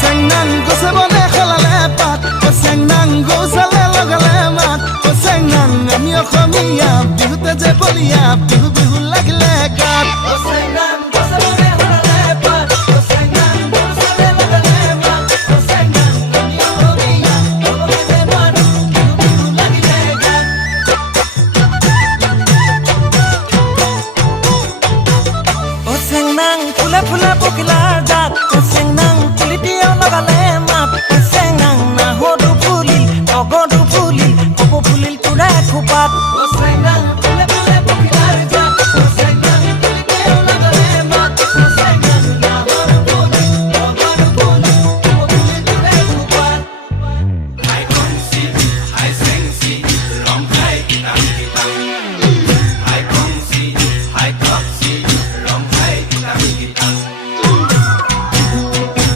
চেংনাং গছে বনে খেলালে পাত চেংনাং গৌচালে লগালে মাত চেংনাং আমি অসমীয়া বিহুতে যে বলিয়া বিহু